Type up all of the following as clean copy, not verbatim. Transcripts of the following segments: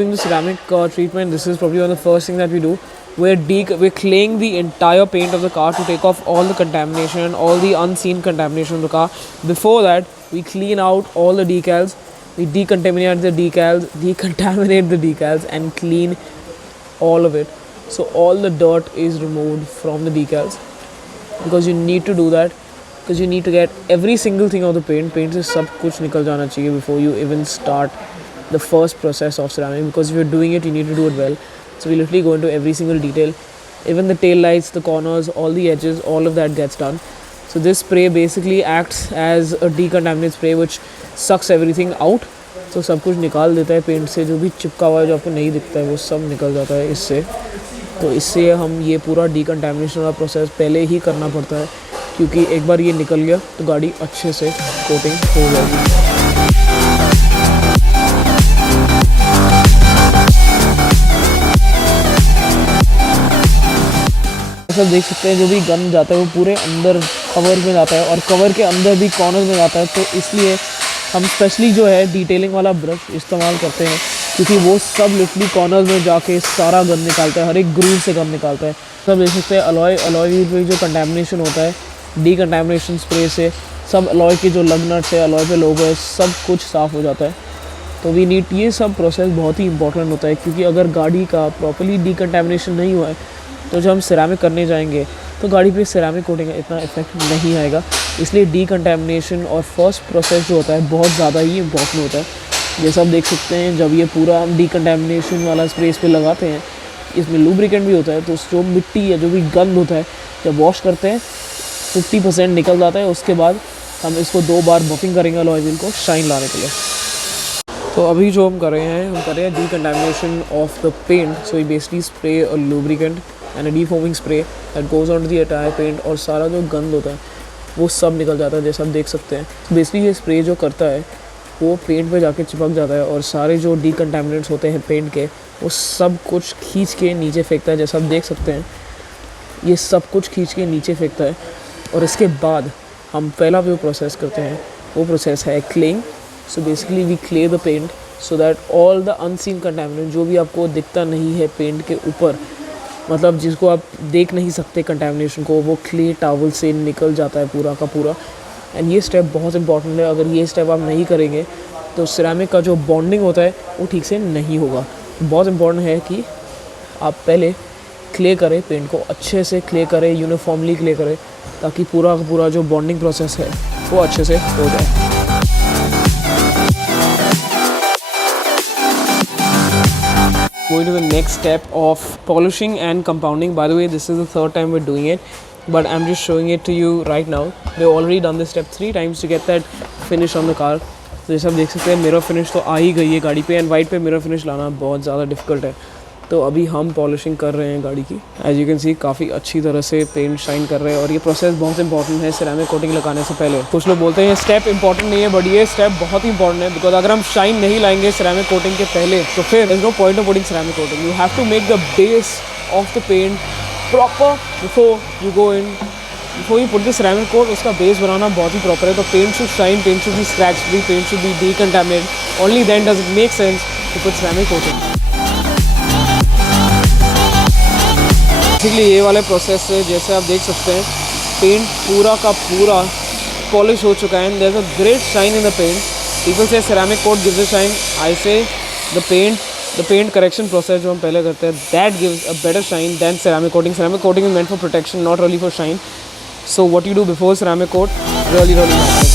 Doing the ceramic treatment, this is probably one of the first thing that we do. We're cleaning the entire paint of the car to take off all the contamination, all the unseen contamination of the car. Before that, we clean out all the decals. We decontaminate the decals, and clean all of it. So all the dirt is removed from the decals, because you need to do that, because you need to get every single thing of the paint से सब कुछ निकल जाना चाहिए before you even start the first process of ceramic, because if you're doing it, you need to do it well. So we literally go into every single detail, even the tail lights, the corners, all the edges, all of that gets done. So this spray basically acts as a decontaminant spray which sucks everything out. तो सब कुछ निकाल देता है paint से, जो भी चिपका हुआ है, जो आपको नहीं दिखता है, वो सब निकल जाता है इससे. तो इससे हम ये पूरा डिकंटामिनेशन वाला प्रोसेस पहले ही करना पड़ता है, क्योंकि एक बार ये निकल गया तो गाड़ी अच्छे से कोटिंग हो जाएगी. सब देख सकते हैं, जो भी गन जाता है वो पूरे अंदर कवर में जाता है, और कवर के अंदर भी कॉर्नर में जाता है. तो इसलिए हम स्पेशली जो है डिटेलिंग वाला ब्रश इस्तेमाल करते हैं, क्योंकि वो सब लिटरली कॉर्नर में जाके सारा गन निकालता है, हर एक ग्रूव से गन निकालता है. सब देख सकते हैं अलॉय व्हील पे जो कंटेमिनेशन होता है डिकंटेमिनेशन स्प्रे से, सब अलॉय के जो लग नट्स है, अलॉय पे लोगो है, सब कुछ साफ़ हो जाता है. तो वी नीड, ये सब प्रोसेस बहुत ही इंपॉर्टेंट होता है, क्योंकि अगर गाड़ी का प्रॉपर्ली डिकंटेमिनेशन नहीं हुआ है तो जब हम सिरामिक करने जाएंगे तो गाड़ी पे सिरामिक कोटिंग का इतना इफेक्ट नहीं आएगा. इसलिए डिकंटेमिनेशन और फर्स्ट प्रोसेस जो होता है बहुत ज़्यादा ही इंपॉर्टेंट होता है. जैसा आप देख सकते हैं, जब ये पूरा हम डिकंटेमिनेशन वाला स्प्रे इस पर लगाते हैं, इसमें लुब्रिकेंट भी होता है, तो जो मिट्टी या जो भी गंद होता है, जब वॉश करते हैं 50% निकल जाता है. उसके बाद हम इसको 2 बार बफिंग करेंगे अलॉय व्हील को शाइन लाने के लिए. तो अभी जो हम कर रहे हैं decontamination of the paint. So we basically spray a lubricant and a defoaming spray that goes on to the entire paint, और सारा जो गंद होता है वो सब निकल जाता है, जैसा आप देख सकते हैं. तो बेसिकली ये स्प्रे जो करता है वो पेंट पे जाके चिपक जाता है, और सारे जो डिकंटेमिनेंट्स होते हैं पेंट के, वो सब कुछ खींच के नीचे फेंकता है. जैसा आप देख सकते हैं, ये सब कुछ खींच के नीचे फेंकता है. और इसके बाद हम पहला जो प्रोसेस करते हैं वो प्रोसेस है claying. So basically we clay the paint so that all the unseen contaminant, जो भी आपको दिखता नहीं है पेंट के ऊपर, मतलब जिसको आप देख नहीं सकते कंटेमिनेशन को, वो क्ले टॉवल से निकल जाता है पूरा का पूरा. एंड ये स्टेप बहुत इंपॉर्टेंट है. अगर ये स्टेप आप नहीं करेंगे तो सिरामिक का जो बॉन्डिंग होता है वो ठीक से नहीं होगा. बहुत इंपॉर्टेंट है कि आप पहले क्ले करें, पेंट को अच्छे से क्ले करें, यूनिफॉर्मली क्ले करें, ताकि पूरा का पूरा जो बॉन्डिंग प्रोसेस है वो अच्छे से हो जाए. Going to the next step of polishing and compounding. By the way, this is the 3rd time we're doing it, but I'm just showing it to you right now. We've already done this step 3 times to get that finish on the car. तो जैसे आप देख सकते हैं, mirror finish तो आ ही गई है गाड़ी पे, एंड वाइट पे मिरर फिनिश लाना बहुत ज़्यादा डिफिकल्ट है. तो अभी हम पॉलिशिंग कर रहे हैं गाड़ी की. एज यू कैन सी काफ़ी अच्छी तरह से पेंट शाइन कर रहे हैं, और ये प्रोसेस बहुत इंपॉर्टेंट है सिरामिक कोटिंग लगाने से पहले. कुछ लोग बोलते हैं ये स्टेप इंपॉर्टेंट नहीं है, बट ये स्टेप बहुत ही इंपॉर्टेंट है, बिकॉज अगर हम शाइन नहीं लाएंगे सिरामिक कोटिंग के पहले तो फिर there is no point of putting ceramic coating. You have to make the base of the paint proper before you go in, before you put the ceramic coat. उसका base बनाना बहुत ही proper है. तो paint should shine, paint should be scratch free, paint should be decontaminated. Only then does it make sense to put ceramic coating. Basically ये वाले process से, जैसे आप देख सकते हैं, पेंट पूरा का पूरा पॉलिश हो चुका है. There is a great shine in the paint. People say ceramic coat gives a shine. I say the paint correction process जो हम पहले करते हैं, that gives a better shine than ceramic coating. Ceramic coating is meant for protection, not really for shine. So what you do before ceramic coat really matters.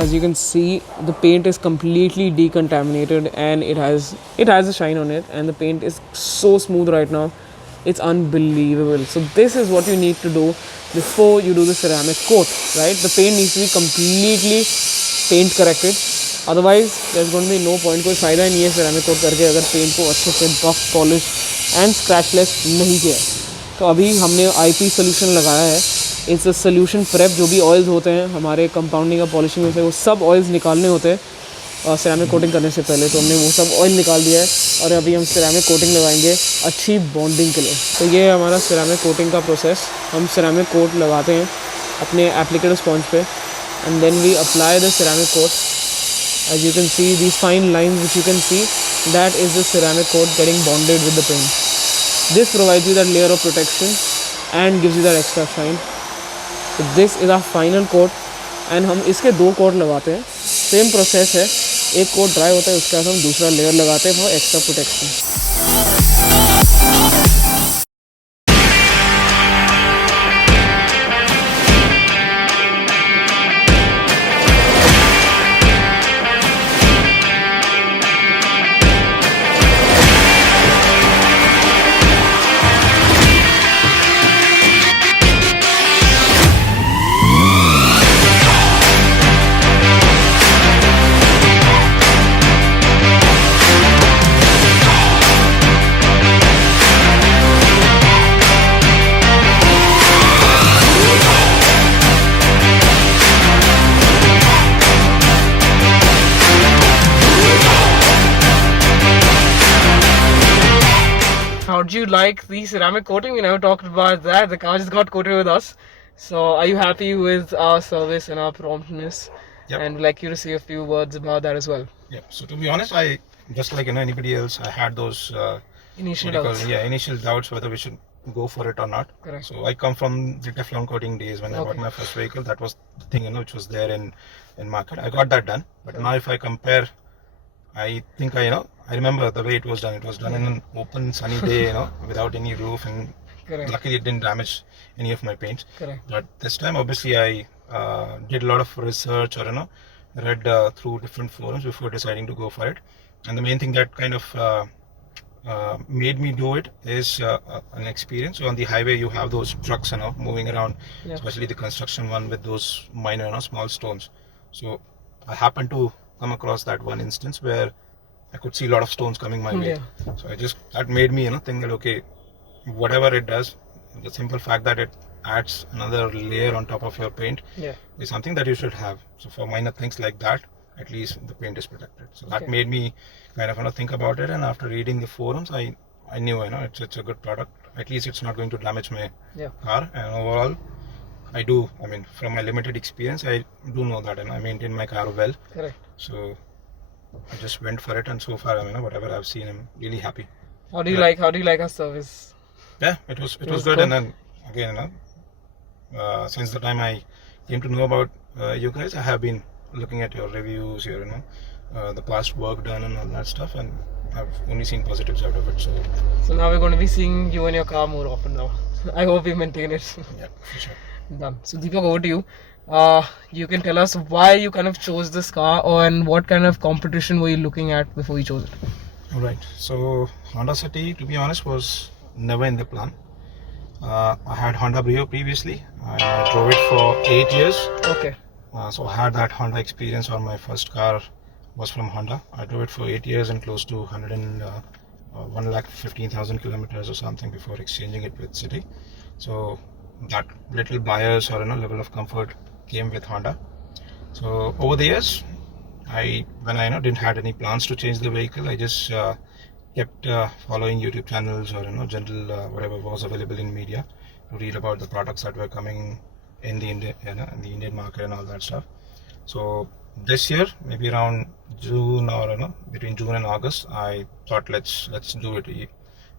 As you can see, the paint is completely decontaminated, and it has a shine on it, and the paint is so smooth right now. It's unbelievable. So this is what you need to do before you do the ceramic coat, right? The paint needs to be completely paint corrected. Otherwise, there's going to be no point. कोई फ़ायदा नहीं है ceramic coat करके अगर paint को अच्छे से buff, polish and scratchless नहीं किया. तो अभी हमने IP सोल्यूशन लगाया है. It's a solution prep. जो भी ऑयल्स होते हैं हमारे कंपाउंडिंग और पॉलिशिंग में से, वो सब ऑयल्स निकालने होते हैं सिरामिक कोटिंग करने से पहले. तो हमने वो सब ऑयल निकाल दिया है, और अभी हम सिरामिक कोटिंग लगाएंगे अच्छी बॉन्डिंग के लिए. तो ये है हमारा सिरामिक कोटिंग का प्रोसेस. हम सिरामिक कोट लगाते हैं अपने एप्लीकेटर स्पॉन्ज पे, and then we apply the ceramic coat. As you can see, these fine lines which you can see, that is the ceramic coat getting bonded with the paint. This provides you that layer of protection and gives you that extra shine. So this is our final coat and हम इसके 2 coat लगाते हैं. Same process है, एक coat dry होता है उसके बाद हम दूसरा लेयर लगाते हैं for extra protection. How do you like the ceramic coating? We never talked about that. The car just got coated with us. So, are you happy with our service and our promptness? Yep. And we'd like you to say a few words about that as well. Yeah. So to be honest, I just like anybody else, I had those Initial what do you call doubts. it? Yeah, initial doubts whether we should go for it or not. Correct. So I come from the Teflon coating days when I bought Okay. my first vehicle. That was the thing which was there in market. I got that done. But now if I compare, I think I remember the way it was done. It was done in an open sunny day, without any roof, and Correct. luckily it didn't damage any of my paints. Correct. But this time, obviously, I did a lot of research or read through different forums before deciding to go for it. And the main thing that kind of made me do it is an experience. So on the highway, you have those trucks, moving around, Yeah. especially the construction one with those minor, small stones. So I happened to come across that one instance where I could see a lot of stones coming my way. Yeah. So that made me, think that okay, whatever it does, the simple fact that it adds another layer on top of your paint Yeah. is something that you should have. So for minor things like that, at least the paint is protected. So that Okay. made me kind of think about it. And after reading the forums, I knew it's a good product. At least it's not going to damage my Yeah. car. And overall, from my limited experience, I do know that, and I maintain my car well. Correct. So I just went for it, and so far, whatever I've seen, I'm really happy. How do you like our service? Yeah, it was was good. good. And then again, since the time I came to know about you guys, I have been looking at your reviews, the past work done and all that stuff, and I've only seen positives out of it. So now we're going to be seeing you and your car more often now. I hope you maintain it. Yeah, for sure. Done. So Deepak, over to you. You can tell us why you kind of chose this car, and what kind of competition were you looking at before you chose it? All right. So Honda City, to be honest, was never in the plan. I had Honda Brio previously. I drove it for 8 years. Okay. So I had that Honda experience. On my first car was from Honda. I drove it for 8 years and close to 1,15,000 kilometers or something before exchanging it with City. So that little bias or level of comfort came with Honda. So over the years, when I didn't had any plans to change the vehicle, I just kept following YouTube channels or general whatever was available in media to read about the products that were coming in the Indian market and all that stuff. So this year, maybe around June or between June and August, I thought let's do it,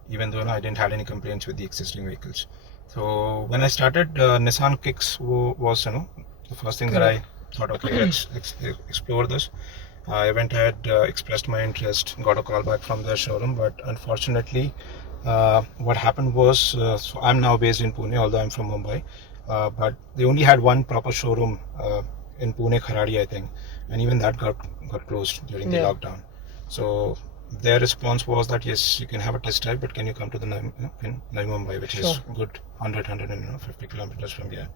even though I didn't have any complaints with the existing vehicles. So when I started, Nissan Kicks was the first thing that I thought, okay, let's explore this. I went ahead, expressed my interest, got a call back from their showroom, but unfortunately, what happened was, so I'm now based in Pune, although I'm from Mumbai, but they only had one proper showroom in Pune, Kharadi, I think, and even that got closed during the lockdown. So their response was that yes, you can have a test drive, but can you come to the Navi Mumbai, which is a good 150 kilometers from here.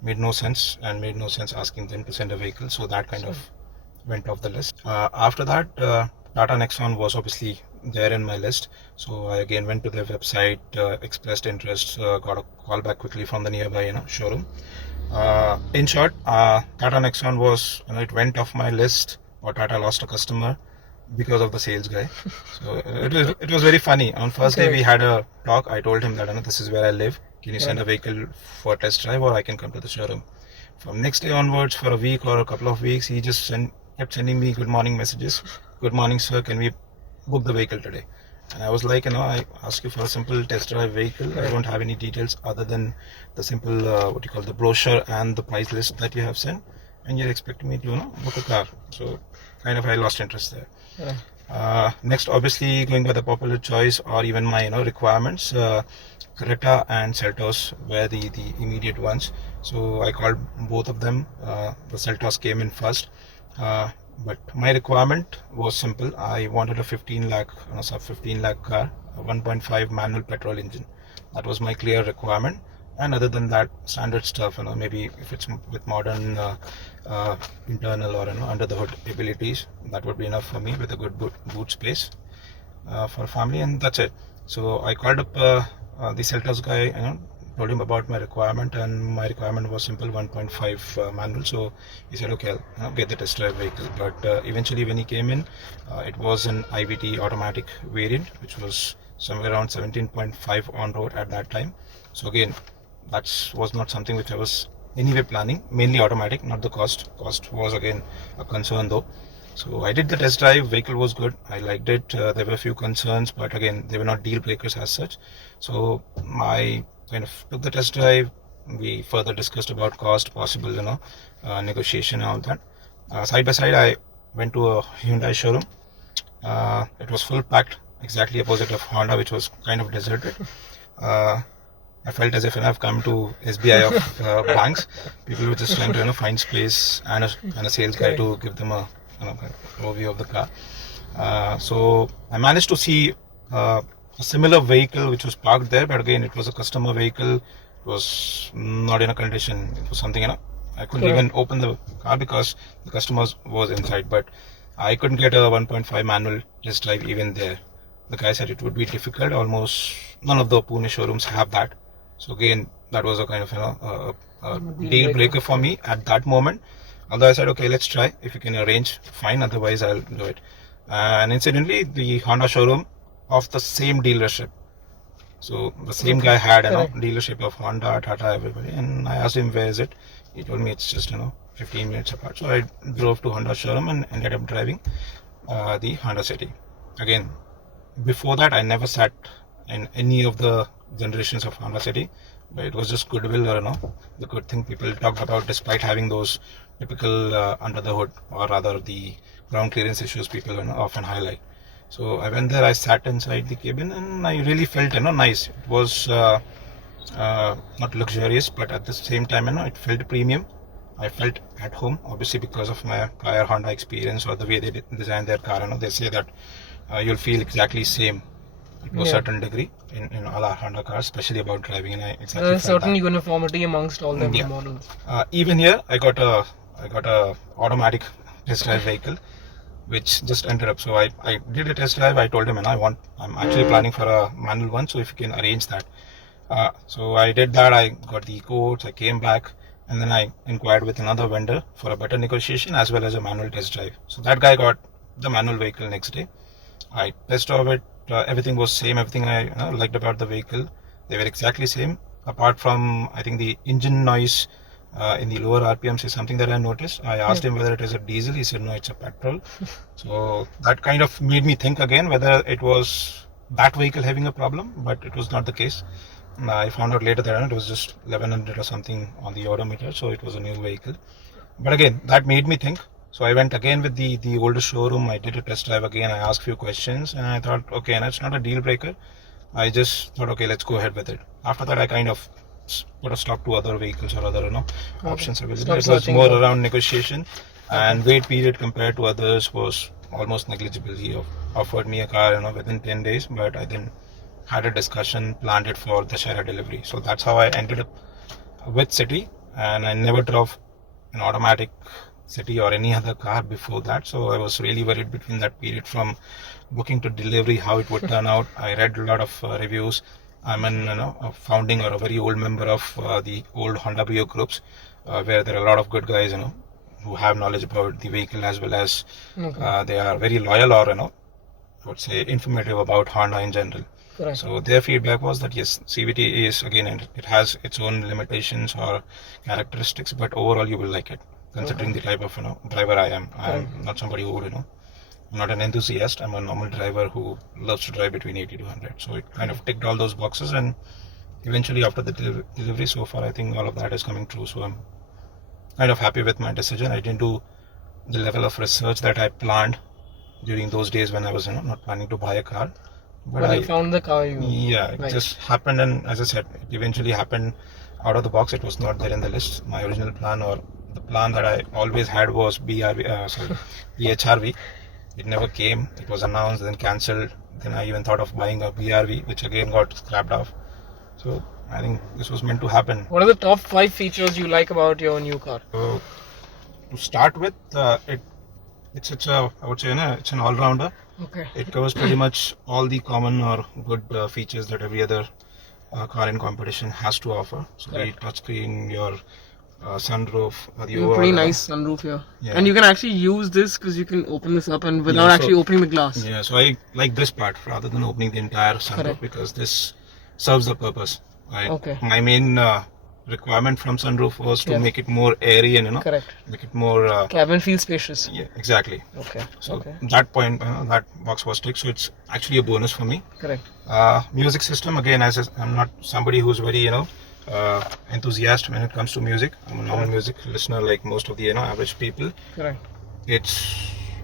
Made no sense asking them to send a vehicle, so that kind of went off the list. After that, Tata Nexon was obviously there in my list, so I again went to their website, expressed interest, got a call back quickly from the nearby showroom. In short, Tata Nexon was, it went off my list, or Tata lost a customer because of the sales guy. So it was very funny. On first day we had a talk. I told him that this is where I live. Can you send a vehicle for a test drive, or I can come to the showroom? From next day onwards, for a week or a couple of weeks, he just kept sending me good morning messages. Good morning, sir. Can we book the vehicle today. And I was like, I asked you for a simple test drive vehicle. I don't have any details other than the simple, what you call the brochure and the price list that you have sent. And you're expecting me to, book a car. So kind of I lost interest there. Next, obviously, going by the popular choice or even my requirements, Creta and Seltos were the immediate ones. So I called both of them. The Seltos came in first, but my requirement was simple. I wanted a 15 lakh, sub 15 lakh car, a 1.5 manual petrol engine. That was my clear requirement. And other than that, standard stuff, maybe if it's with modern internal or under the hood abilities, that would be enough for me with a good boot space for family, and that's it. So I called up the Seltos guy, told him about my requirement, and my requirement was simple 1.5 manual. So he said, okay, I'll get the test drive vehicle. But eventually when he came in, it was an IVT automatic variant, which was somewhere around 17.5 on road at that time. So again, that was not something which I was anyway planning, mainly automatic, not the cost. Cost was again a concern though. So I did the test drive, vehicle was good, I liked it. There were a few concerns, but again, they were not deal breakers as such. So I kind of took the test drive, we further discussed about cost, possible, negotiation and all that. Side by side, I went to a Hyundai showroom. It was full packed, exactly opposite of Honda, which was kind of deserted. I felt as if I've come to SBI of banks. People were just trying to find space and a sales guy to give them a overview of the car. So I managed to see a similar vehicle which was parked there, but again it was a customer vehicle. It was not in a condition. It was something I couldn't even open the car because the customer was inside. But I couldn't get a 1.5 manual test drive even there. The guy said it would be difficult. Almost none of the Pune showrooms have that. So again, that was a kind of a deal breaker for me at that moment. Although I said, okay, let's try. If you can arrange, fine. Otherwise, I'll do it. And incidentally, the Honda showroom of the same dealership. So the same guy had a dealership of Honda, Tata, everybody. And I asked him, where is it? He told me it's just 15 minutes apart. So I drove to Honda showroom and ended up driving the Honda City. Again, before that, I never sat in any of the generations of Honda City, but it was just goodwill or the good thing people talked about, despite having those typical under the hood or rather the ground clearance issues people often highlight. So I went there, I sat inside the cabin, and I really felt nice. It was not luxurious, but at the same time it felt premium. I felt at home, obviously because of my prior Honda experience or the way they design their car. They say that you'll feel exactly same to a certain degree in all our Honda cars, especially about driving, and I exactly There's certain uniformity amongst all the models. Even here, I got a automatic test drive vehicle, which just ended up. So I did a test drive. I told him, I'm actually planning for a manual one, so if you can arrange that. So I did that. I got the quotes. I came back, and then I inquired with another vendor for a better negotiation as well as a manual test drive. So that guy got the manual vehicle next day. I test drove it. Everything was same. Everything I liked about the vehicle, they were exactly same. Apart from, I think, the engine noise in the lower RPMs is something that I noticed. I asked him whether it is a diesel. He said no, it's a petrol. So that kind of made me think again whether it was that vehicle having a problem, but it was not the case. I found out later that it was just 1100 or something on the odometer, so it was a new vehicle. But again, that made me think. So I went again with the older showroom. I did a test drive again. I asked a few questions, and I thought, okay, and it's not a deal breaker. I just thought, okay, let's go ahead with it. After that, I kind of put a stop to other vehicles or other options available. It was more around negotiation, and wait period compared to others was almost negligible. He offered me a car, within 10 days, but I then had a discussion, planned it for the Dussehra delivery. So that's how I ended up with City, and I never drove an automatic City or any other car before that. So I was really worried between that period from booking to delivery how it would turn out. I read a lot of reviews. I'm a founding or a very old member of the old Honda Bio groups, where there are a lot of good guys who have knowledge about the vehicle as well as they are very loyal or I would say informative about Honda in general. Correct. So their feedback was that yes, CVT is again it has its own limitations or characteristics, but overall you will like it. Considering the type of driver I am not somebody who would I'm not an enthusiast. I'm a normal driver who loves to drive between 80 to 100. So it kind of ticked all those boxes, and eventually after the delivery so far, I think all of that is coming true. So I'm kind of happy with my decision. I didn't do the level of research that I planned during those days when I was not planning to buy a car. But When I you found the car, you it right. just happened, and as I said, it eventually happened out of the box. It was not there in the list. My original plan, or the plan that I always had, was BHRV. It never came. It was announced, then cancelled. Then I even thought of buying a BRV, which again got scrapped off. So I think this was meant to happen. What are the top 5 features you like about your new car? So to start with, it's such a, I would say, it's an all-rounder. Okay. It covers pretty much all the common or good features that every other car in competition has to offer. So the touchscreen, your sunroof, the You have a overall, pretty nice sunroof here. Yeah. And you can actually use this because you can open this up and without Yeah, so- actually opening the glass. Yeah, so I like this part rather than opening the entire sunroof, Correct. because this serves the purpose. Okay. My main requirement from sunroof was to Yeah. make it more airy and Correct. make it more. Cabin feels spacious. Yeah, exactly. Okay. So Okay. that point, that box was ticked. So it's actually a bonus for me. Correct. Music system, again, I'm not somebody who's very enthusiast when it comes to music. I'm a normal music listener like most of the average people. Correct. It's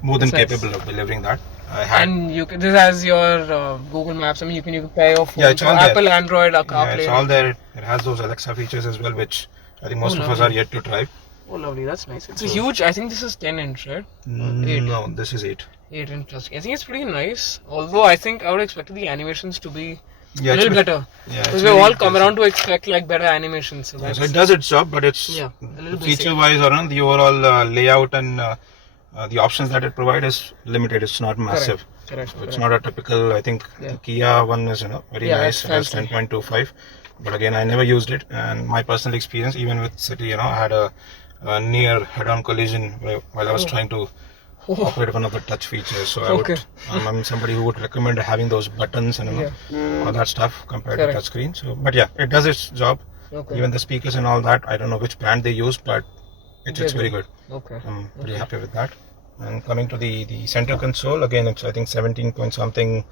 more than That's nice. capable of delivering that. I had And you can, this has your Google Maps. I mean, you can pair your phone. Yeah, it's to all there. Apple, Android, or yeah, CarPlay. it's all there. It has those Alexa features as well, which I think most of us are yet to try. Oh, lovely. That's nice. It's a huge. I think this is 10-inch, right? No, this is 8. 8-inch plus. I think it's pretty nice. Although I think I would expect the animations to be Yeah, a little it's- better. Yeah, Because it's we've very all come basic. around to expect like better animations. So Yeah, that's, so it does its job, but it's Yeah, a little basic. feature-wise or the overall layout and the options that it provides is limited. It's not massive. correct. So it's not a typical. I think Yeah. the Kia one is very Yeah, nice. that's It has fancy. 10.25, but again I never used it. And my personal experience, even with City, I had a near head-on collision while I was trying to operate one of the touch features. So Okay. I'm somebody who would recommend having those buttons and all that stuff compared Correct. to touchscreen. So, but yeah, it does its job. Okay. Even the speakers and all that, I don't know which brand they use, but it's very good. Okay. I'm pretty happy with that. And coming to the center console, again, it's I think 17 point something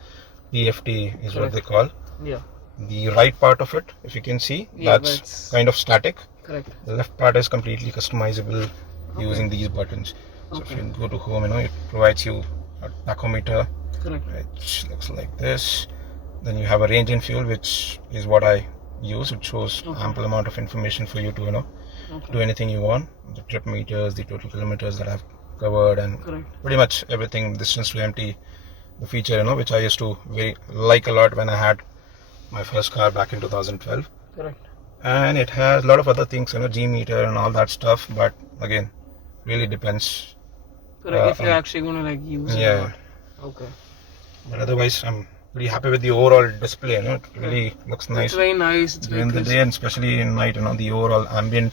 PFT is what Correct. they call. Yeah. The right part of it, if you can see, Yeah, that's that's- kind of static. Correct. The left part is completely customizable using these buttons. So if you go to home, it provides you a tachometer, Correct. which looks like this. Then you have a range and fuel, which is what I use. It shows ample amount of information for you to do anything you want. The trip meters, the total kilometers that I've covered, and Correct. pretty much everything, distance to empty. The feature, which I used to very like a lot when I had my first car back in 2012. Correct. And it has a lot of other things, G meter and all that stuff. But again, really depends. Correct. If you're actually going to like use it. Yeah. or not. Okay. But otherwise, I'm pretty happy with the overall display. It really looks nice It's very nice. It's very during the crisp. day, and especially in night. The overall ambient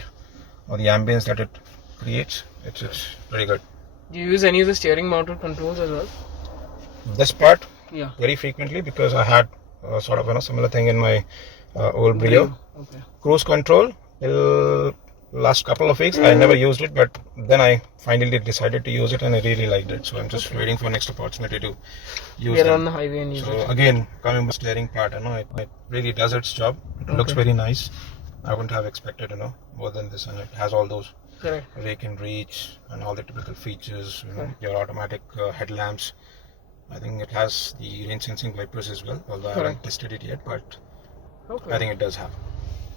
or the ambience that it creates, it's pretty good. Do you use any of the steering mounted controls as well? This part Yeah. very frequently, because I had sort of similar thing in my old Brio. Okay. Cruise control till last couple of weeks I never used it, but then I finally decided to use it and I really liked it. So I'm just waiting for next opportunity to use Get them. on the highway and use So it. again, coming to the steering part, it really does its job. It looks very nice. I wouldn't have expected more than this, and it has all those Correct. rake and reach and all the typical features. Your automatic headlamps. I think it has the rain sensing wipers as well, although I haven't tested it yet, but Okay. I think it does have.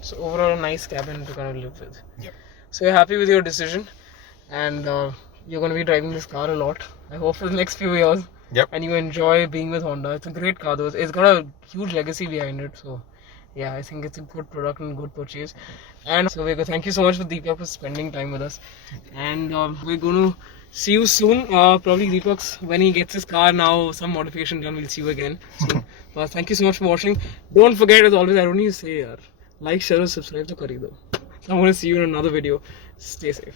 So overall, a nice cabin to kind of live with. Yep. So you're happy with your decision, and you're going to be driving this car a lot. I hope for the next few years. Yep. And you enjoy being with Honda. It's a great car though. It's got a huge legacy behind it. So yeah, I think it's a good product and good purchase. And so thank you so much for Deepak for spending time with us. And we're going to see you soon. Probably Deepak's when he gets his car now, some modification done. We'll see you again soon. Thank you so much for watching. Don't forget, as always, I don't need to say, like, share, or subscribe to kari do. So I'm going to see you in another video. Stay safe.